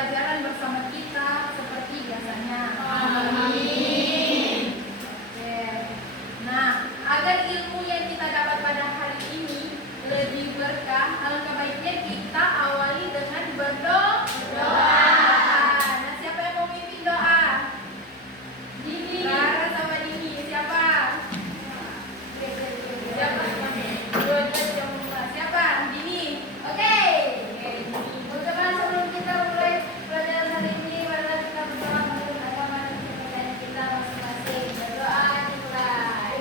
pembelajaran bersama kita seperti biasanya. Amin. Oke. Nah, agar ilmu yang kita dapat pada hari ini lebih berkah, alangkah baiknya kita awali dengan berdoa. Nah, siapa yang mau memimpin doa? Dini. Rara sama Dini. Siapa? Siapa? Siapa? Dini. Oke. Teman-teman, sebelum kita mulai pelajaran hari ini, marilah kita berdoa menurut agama dan kepercayaan kita masing-masing. Berdoa dimulai.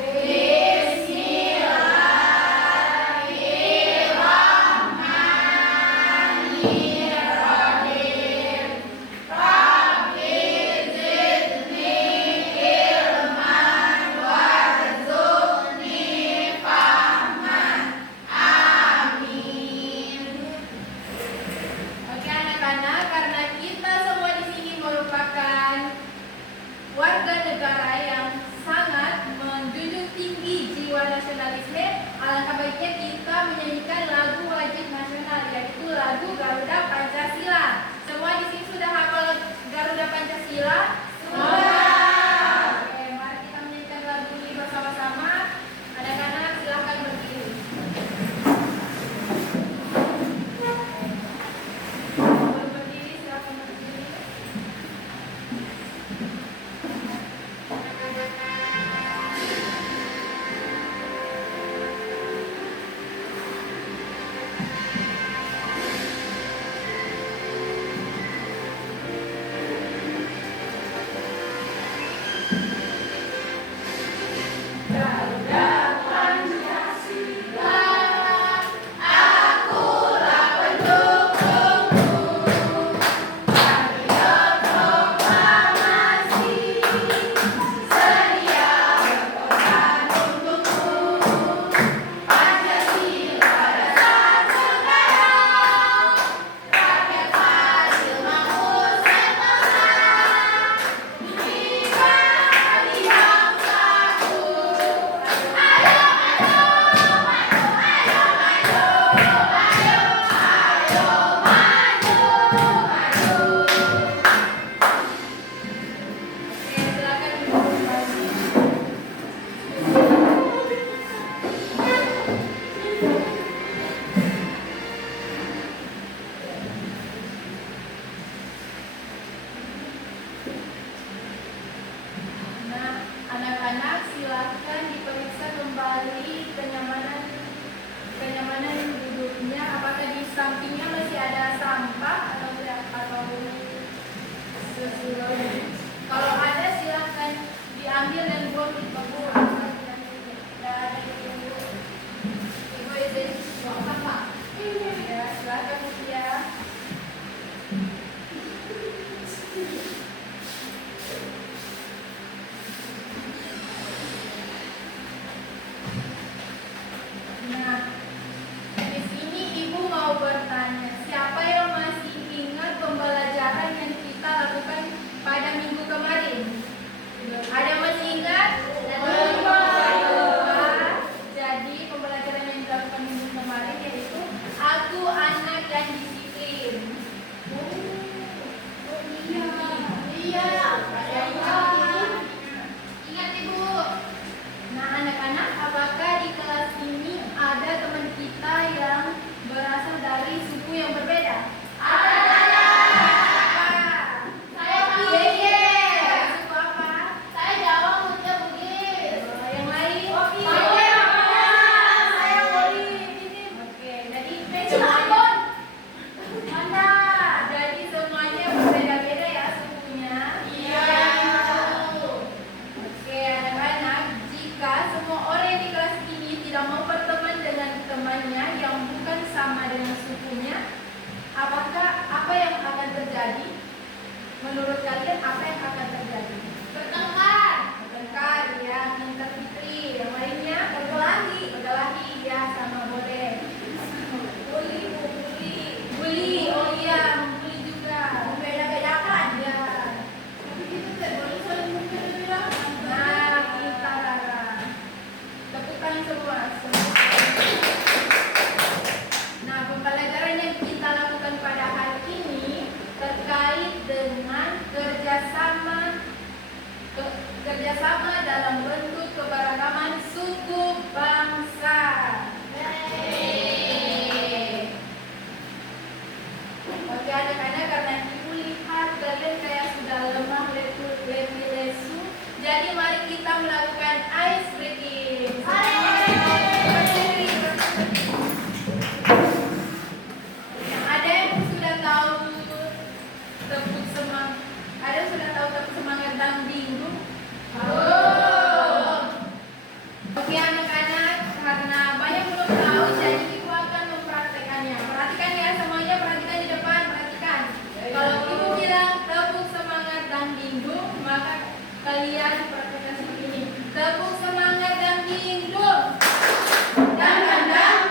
Oke anak-anak, karena kita semua di sini merupakan warga negara yang sangat menjunjung tinggi jiwa nasionalisme, alangkah baiknya kita menyanyikan lagu wajib nasional, yaitu lagu Garuda Pancasila. Semua di sini sudah hafal Garuda Pancasila? Sudah. Oke, mari kita menyanyikan lagu ini bersama-sama. Anak-anak silahkan berdiri. Berdiri, silahkan berdiri. Oke, silakan duduk kembali. Nah, anak-anak silakan diperiksa kembali kenyamanan duduknya. Apakah di sampingnya masih ada sampah atau tidak, atau sesuai? Kalau ada silakan diambil dan buang di bawah. Dan Ibu izin buang sampah. Ya, silakan ya. Nah, di sini Ibu mau bertanya, siapa yang masih ingat pembelajaran yang kita lakukan pada minggu kemarin? Ada yang masih ingat? Jadi pembelajaran yang dilakukan minggu kemarin yaitu aku anak yang disiplin. Iya. Ingat Ibu. Nah anak-anak, apakah di kelas ini ada teman kita yang berasal dari suku yang berbeda? Ada. Saya suku apa? Saya Jawa, Muda, Bugis. Yang lain? Saya Bugis. Oke, jadi semuanya. Mana? Jadi semuanya berbeda-beda ya sukunya? Iya. Oke, anak-anak, jika semua orang di kelas ini tidak mau berteman dengan temannya yang bukan sama dengan sukunya, apa yang akan terjadi? Menurut kalian apa yang akan terjadi? Bertengkar. Bertengkar ya, minta fitri. Yang lainnya berkelahi ya, sama boleh. Bully. Oh iya, bully juga. Beda-bedakan ya. Tapi kita tidak boleh saling membeda-bedakan. Nah, kita Rara. Tepuk tangan semua. Nah, pembelajaran yang kita lakukan pada hari ini terkait kerjasama dalam bentuk keberagaman suku bangsa. Oke anak-anak, karena ibu lihat kalian kayak sudah lemah lesu, jadi mari kita melakukan ice breaking. Ada yang sudah tahu tepuk semangat dan bingung? Oke anak-anak, karena banyak belum tahu, jadi ibu akan mempraktekannya. Perhatikan ya semuanya, perhatikan di depan, perhatikan. Kalau ibu bilang tepuk semangat dan bingung, maka kalian praktekkan seperti ini. Tepuk semangat dan bingung. Dan kandang,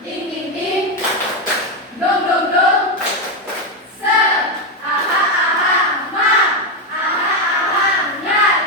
ding ding ding, dong dong dong. Se, aha aha ma, aha aha nyat.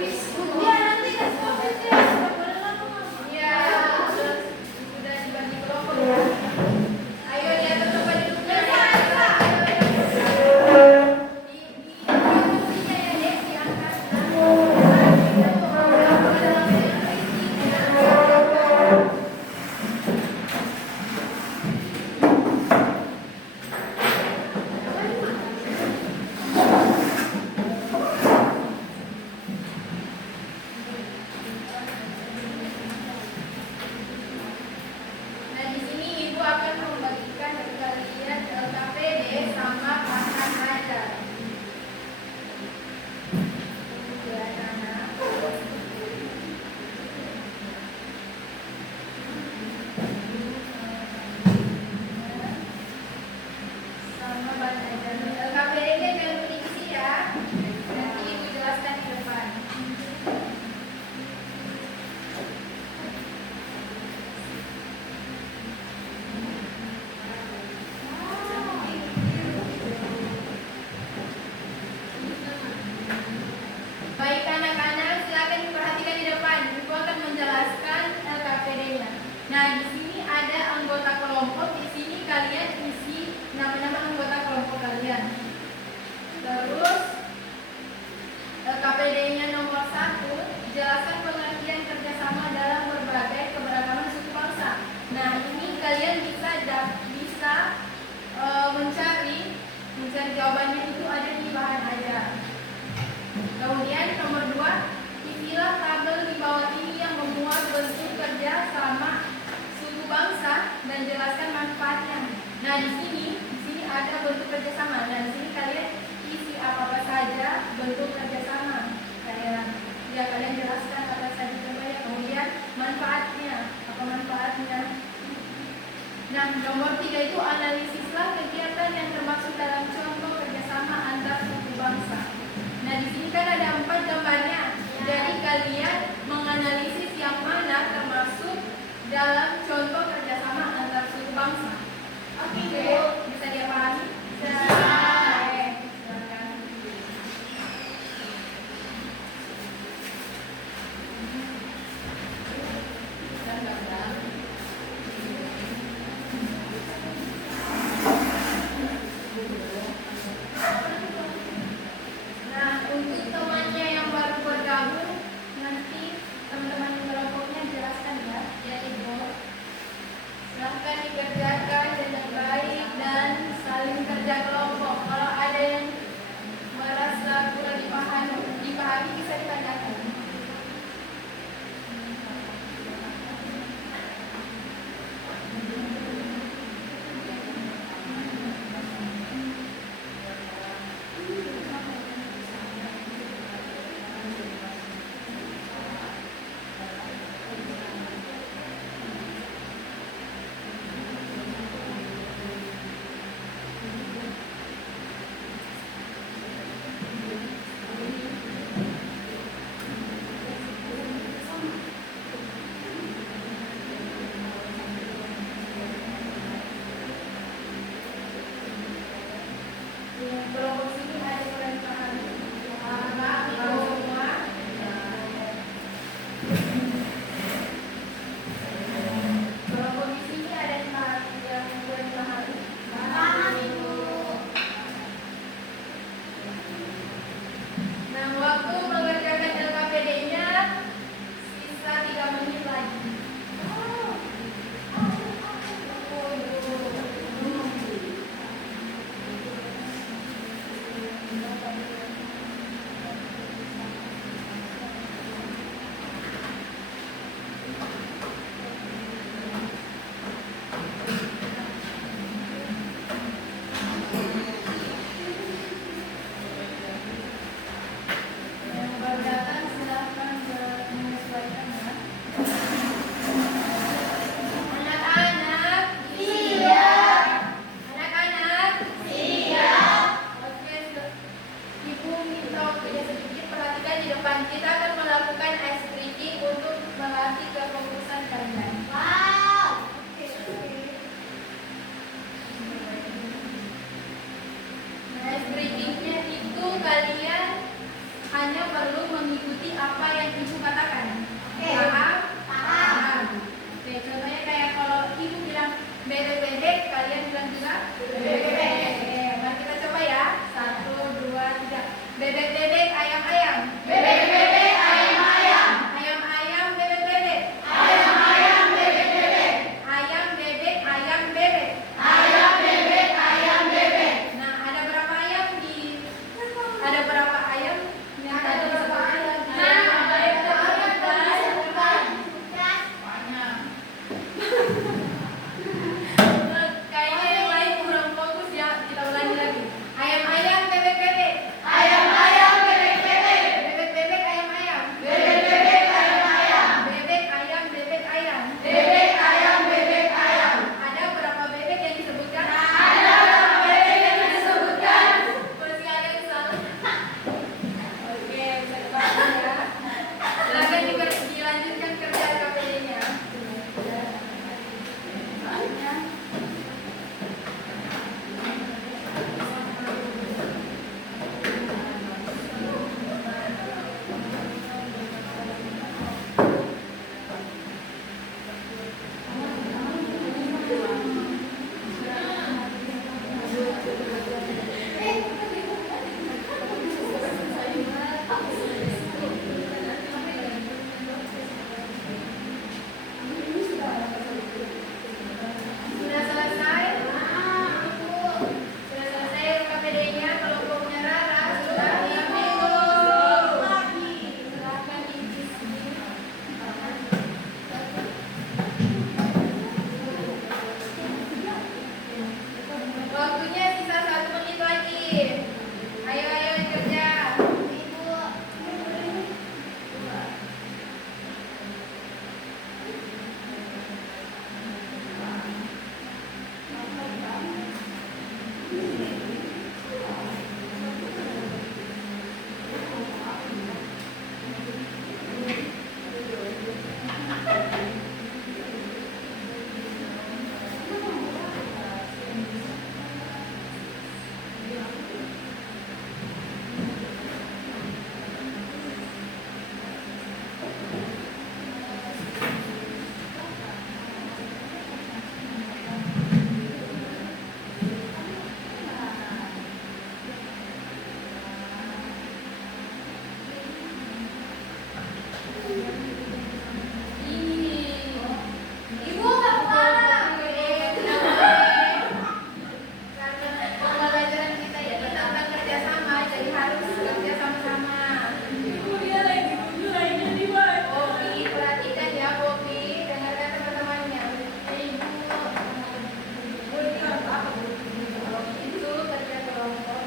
Ya, nanti kasih topik ya. Nggak boleh lama. Ya, sudah dibagi kelompok ya. Ayo ya, tetap pada duduknya ya. Di ya, Dek, diangkat. Nah, di sini Ibu akan membagikan ke kalian LKPD sama pakan ajar. Ya, anak. Sama pakan ajar. LKPD jangan prediksi ya. Nanti Ibu jelaskan di depan. Baik anak-anak, silakan diperhatikan di depan. Ibu akan menjelaskan LKPD-nya. Nah, di sini ada anggota kelompok. Di sini kalian isi nama-nama anggota kelompok kalian. Terus LKPD-nya nomor 1, jelaskan pengertian kerjasama dalam berbagai keberagaman suku bangsa. Nah, ini kalian bisa mencari jawabannya itu ada di bahan ajar. Kemudian nomor 2, isilah tabel di bawah ini yang memuat bentuk kerja sama suku bangsa dan jelaskan manfaatnya. Nah, di sini ada bentuk kerjasama. Nah, di sini kalian isi apa saja bentuk kerjasama. Kalian jelaskan apa saja coba ya. Kemudian manfaatnya, apa manfaatnya? Nah, nomor 3 itu analisislah kegiatan yang termasuk dalam contoh kerjasama antar suku bangsa. Nah, di sini kan ada 4 gambarnya. Jadi kalian menganalisis yang mana termasuk dalam contoh kerjasama antar suku bangsa. Oke, bisa dipahami? Bisa. Oke, silakan. Ibu nggak pulang. Karena pembelajaran kita ini tentang kerjasama, jadi harus kerja sama-sama. Bobi, perhatikan ya Bobi, dengarkan teman-temannya. Ibu, itu kerja kelompok.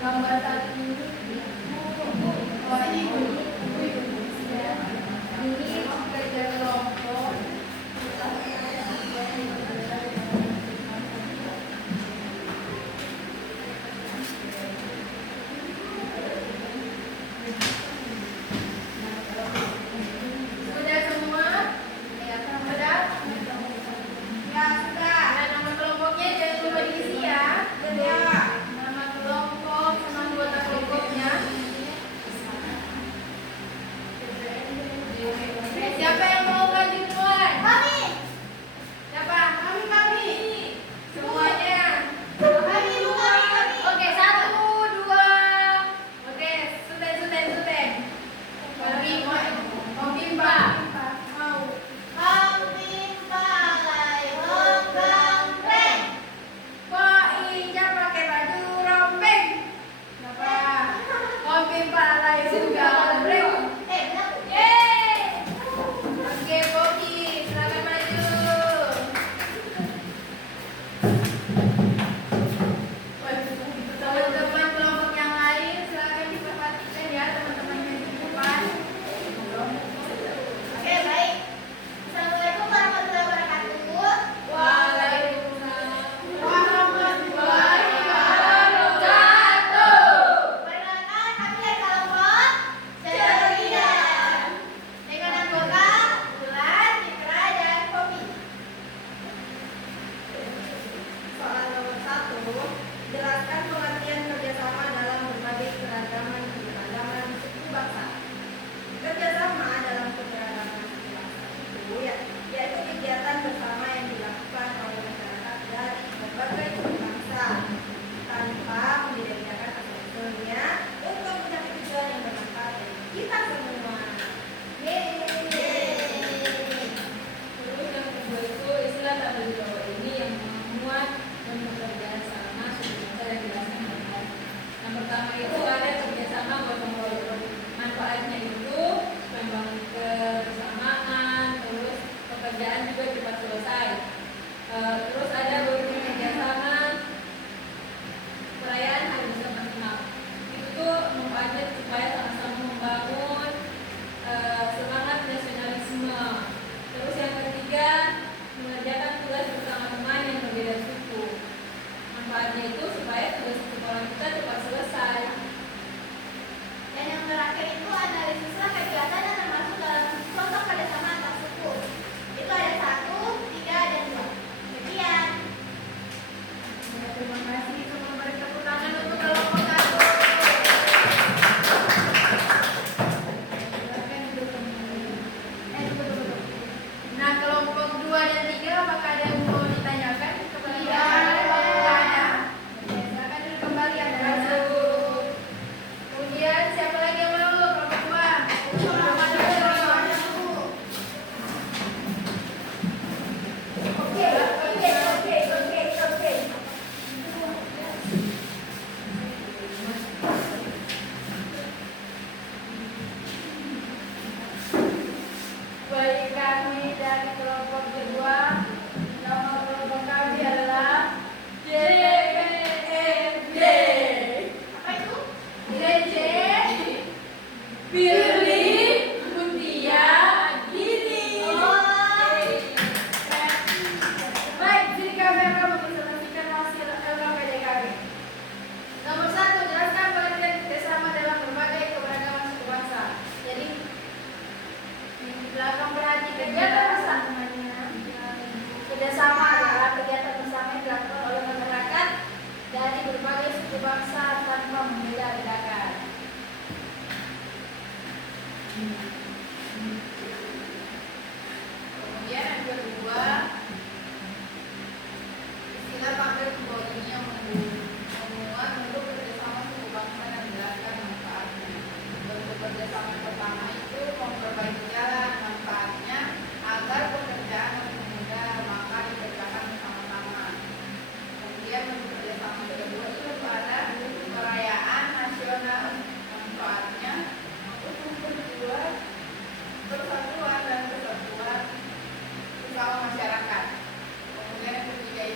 Gambar satu ini kerja kelompok. Sudah semua? Ya, sudah? Ya, sudah. Nah, nama kelompoknya jangan lupa diisi ya. Nama kelompok sama anggota kelompoknya. Siapa yang mau maju duluan? Kami. Siapa? Kami. Semuanya. Kami. Oke, 1, 2. Oke, suten. Mau pimpa. Kok Ija pakai baju rombeng? Kenapa? Mau pimpa lagi juga rombeng. Yeay. Oke, Bobi, silakan maju. Teman-teman kelompok yang lain silakan diperhatikan ya, teman-teman yang di depan. Oke, baik. Assalamualaikum warahmatullahi wabarakatuh. Waalaikumsalam warahmatullahi wabarakatuh. Perkenalkan, kami dari kelompok Ceria dengan anggota Bulan, Citra, dan Poppy. Soal nomor 1, jelaskan pengertian kerjasama dalam berbagai keragaman suku bangsa. Kerjasama dalam keberagaman suku bangsa itu yaitu kegiatan bersama yang dilakukan oleh masyarakat dari berbagai suku bangsa tanpa membeda-bedakan asal-usulnya untuk mencapai tujuan yang bermanfaat bagi kita semua. Terus yang kedua itu istilah tabel di bawah ini yang memuat dan pekerjaan sama suku bangsa yang dilaksanakan. Yang pertama itu ada kerjasama gotong royong. Manfaatnya itu membangun kebersamaan, terus pekerjaan juga cepat selesai. Terus ada berusaha kerjasama perayaan hari besar nasional. Itu tuh manfaatnya supaya sama-sama membangun semangat nasionalisme. Terus yang ketiga, mengerjakan tugas bersama teman yang berbeda suku. Manfaatnya itu supaya tugas sekolah kita cepat selesai. Dan yang terakhir itu analisislah kegiatan yang termasuk dalam contoh kerjasama antar suku. Itu ada 1, 3, dan 2. Sekian. Ya, terima kasih. Semua beri tepuk tangan untuk kelompok 1. Nah, kelompok 2 dan 3 apa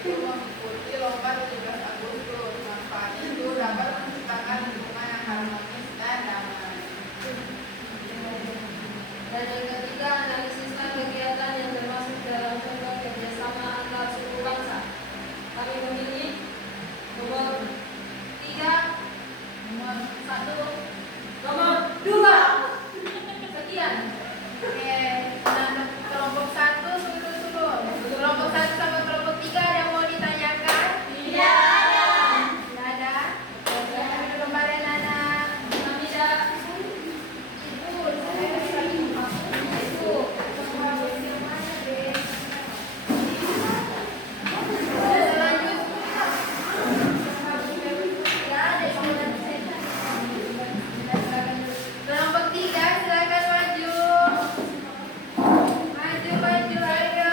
yaitu mengikuti lomba 17 Agustus. Manfaat itu dapat menciptakan lingkungan yang harmonis dan damai. Dan yang ketiga, analisislah kegiatan yang termasuk dalam contoh kerjasama antar suku bangsa. Kami memilih nomor 3, nomor 1, nomor 2. Sekian. Oke, nah, kelompok 1 tunggu dulu. Kelompok 1 sama kelompok 3 ada yang mau ditanyakan? Tidak ada. Tidak ada. Oke, kami dulu kemarin anak. Hamida, Ibu, saya lagi Ibu. Kelompok 3 silakan maju. Maju, ayo.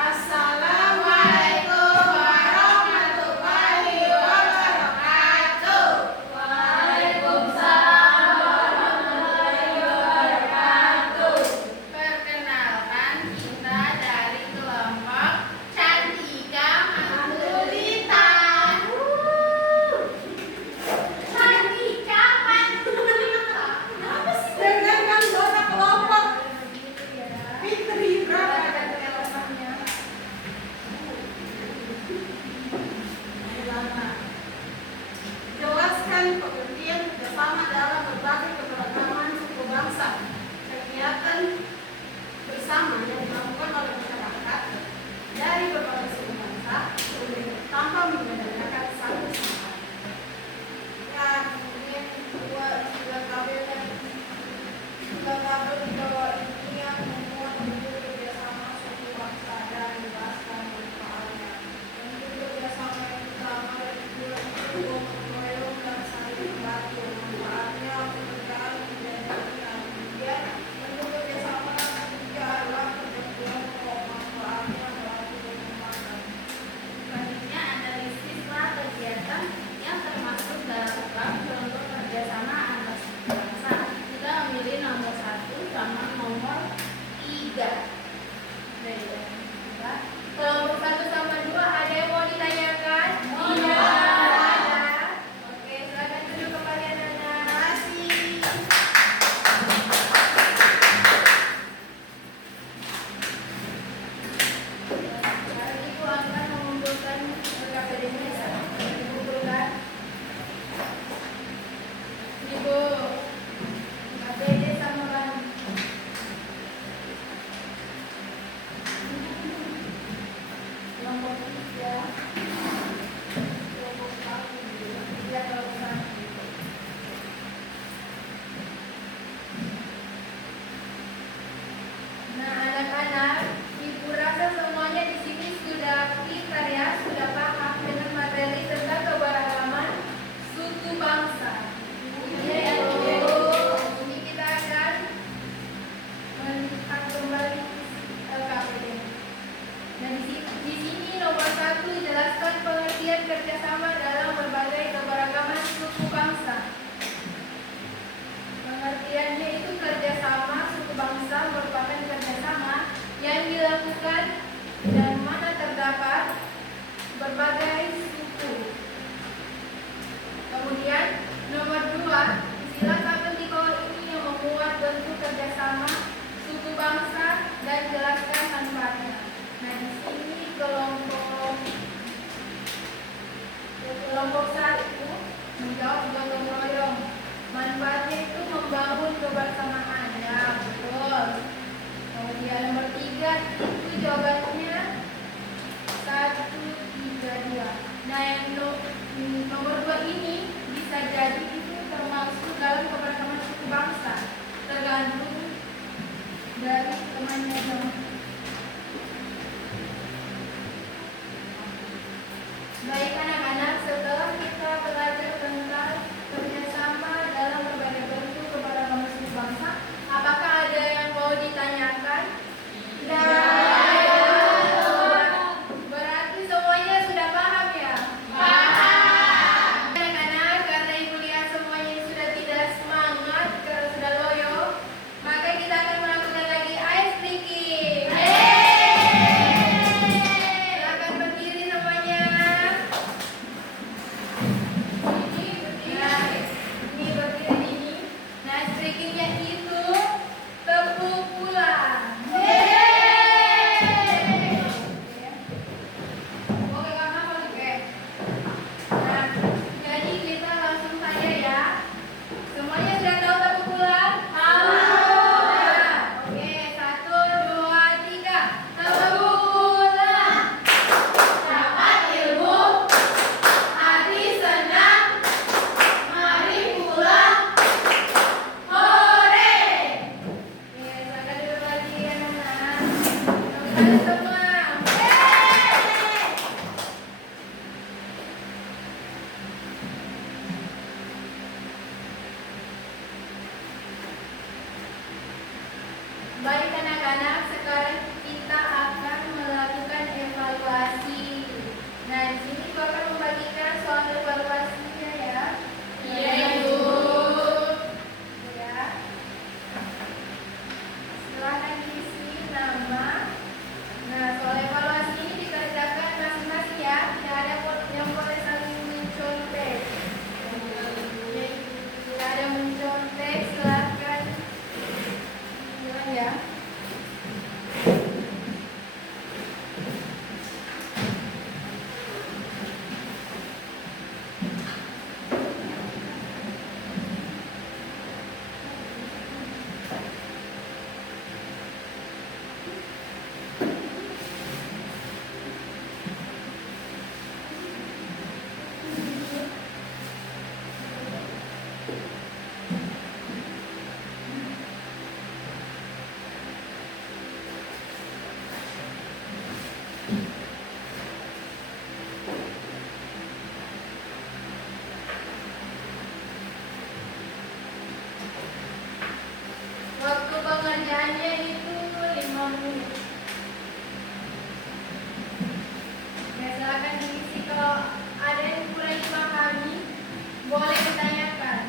Assalamualaikum warahmatullahi wabarakatuh. Waalaikumsalam warahmatullahi wabarakatuh. Perkenalkan, kita dari kelompok Cantika Mandulita. Cantika Mandulita. Apa sih? Dengarkan dosa kelompok Fitri berapa? Jelaskan pengertian kerjasama dalam berbagai keberagaman suku bangsa. Kegiatan bersama yang dilakukan oleh masyarakat dari berbagai suku bangsa tanpa membedakan satu sama lain. Ya, kemudian kedua istilah tabel tadi. Istilah tabel di bawah ini yang memuat bentuk kerjasama suku bangsa dan jelaskan manfaatnya. Bentuk kerjasama yang pertama dan kedua itu gotong royong dan saling membantu. Manfaatnya pekerjaan menjadi kemudian bentuk kerjasama yang ketiga adalah kerja kelompok. Manfaatnya membantu mengembangkan. Selanjutnya, analisislah kegiatan yang termasuk dalam bab contoh kerjasama antar suku bangsa. Kita memilih nomor 1 sama nomor 3. Kelompok 1 sama 2 ada yang mau ditanyakan? Tidak. Ada. Oke, silakan duduk kembali anak-anak. Masih. Sekarang Ibu akan mengumpulkan KPD-nya. Dikumpulkan. Ibu, KPD sama ban. Kelompok 3. Kelompok 1. Ya, kelompok 1. Nah, anak-anak, Ibu rasa semuanya di sini sudah pintar ya, sudah paham dengan materi tentang keberagaman suku bangsa. Iya, Bu. Ini kita akan melihat kembali LKPD. Nah, di sini nomor 1 jelaskan pengertian kerjasama dalam berbagai keberagaman suku bangsa. Pengertiannya itu kerjasama suku bangsa merupakan kerjasama yang dilakukan dan mana terdapat berbagai suku. Kemudian nomor 2, istilah tabel di bawah ini yang memuat bentuk kerjasama suku bangsa dan jelaskan manfaatnya. Nah, di sini kelompok 1 menjawab gotong royong. Manfaatnya itu membangun kebersamaan. Ya, betul. Kemudian nomor 3 itu jawabannya 1, 3, 2. Nah, yang nomor 2 ini bisa jadi itu termasuk dalam keberagaman suku bangsa, tergantung dari temannya dong. Baik anak-anak, setelah kita belajar tentang kerjasama dalam berbagai bentuk keberagaman suku bangsa, apakah ada yang mau ditanyakan? Tidak. sekali semua. Baik anak-anak, sekarang kita akan melakukan evaluasi. Nah, di sini Ibu akan membagikan soal evaluasinya ya. Iya, Ibu. Ya. Silahkan diisi nama. Nah, soal evaluasi ini dikerjakan masing-masing ya. Tidak ada yang boleh saling mencontek. Tidak ada mencontek, silahkan. Ya. Waktu pengerjaannya itu 5 menit. Ya, silakan diisi. Kalau ada yang kurang dipahami, boleh ditanyakan.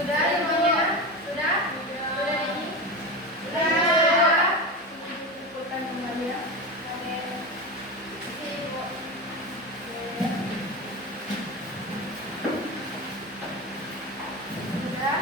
Sudah semuanya? Sudah? Sudah ini? Sudah. Cukupkan semuanya. Oke. Ibu. Sudah?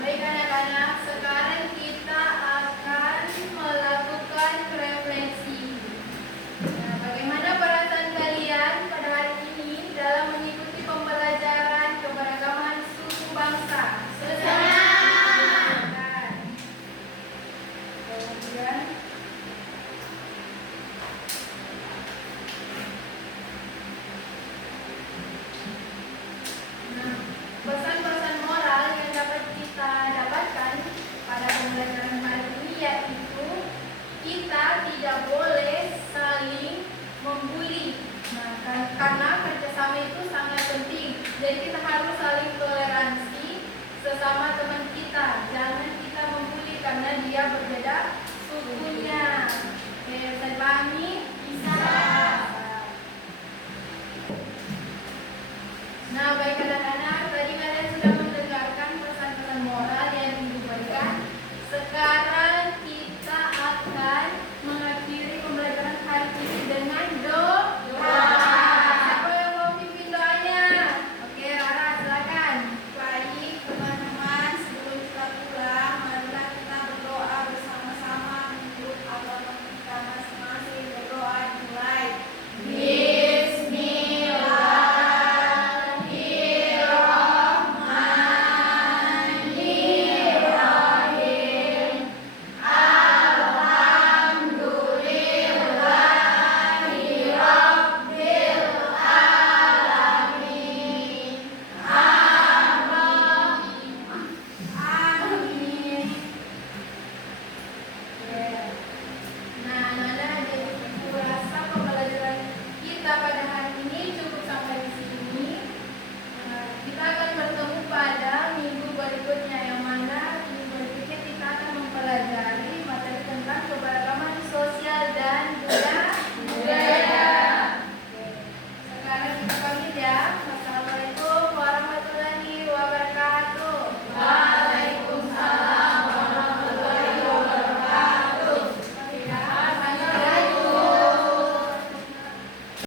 Baik anak-anak, sekarang kita akan melakukan refleksi. Nah, bagaimana perasaan kalian pada hari ini dalam mengikuti pembelajaran keberagaman suku bangsa? Senang. Kemudian, nah, pesan-pesan moral yang dapat kita dapatkan pada pembelajaran hari ini yaitu kita tidak boleh saling membuli. Nah, karena kerjasama itu sangat penting. Jadi kita harus saling toleransi sesama teman kita. Jangan kita membuli karena dia berbeda sukunya. Oke, bisa dipahami? Bisa. Nah, baik anak-anak.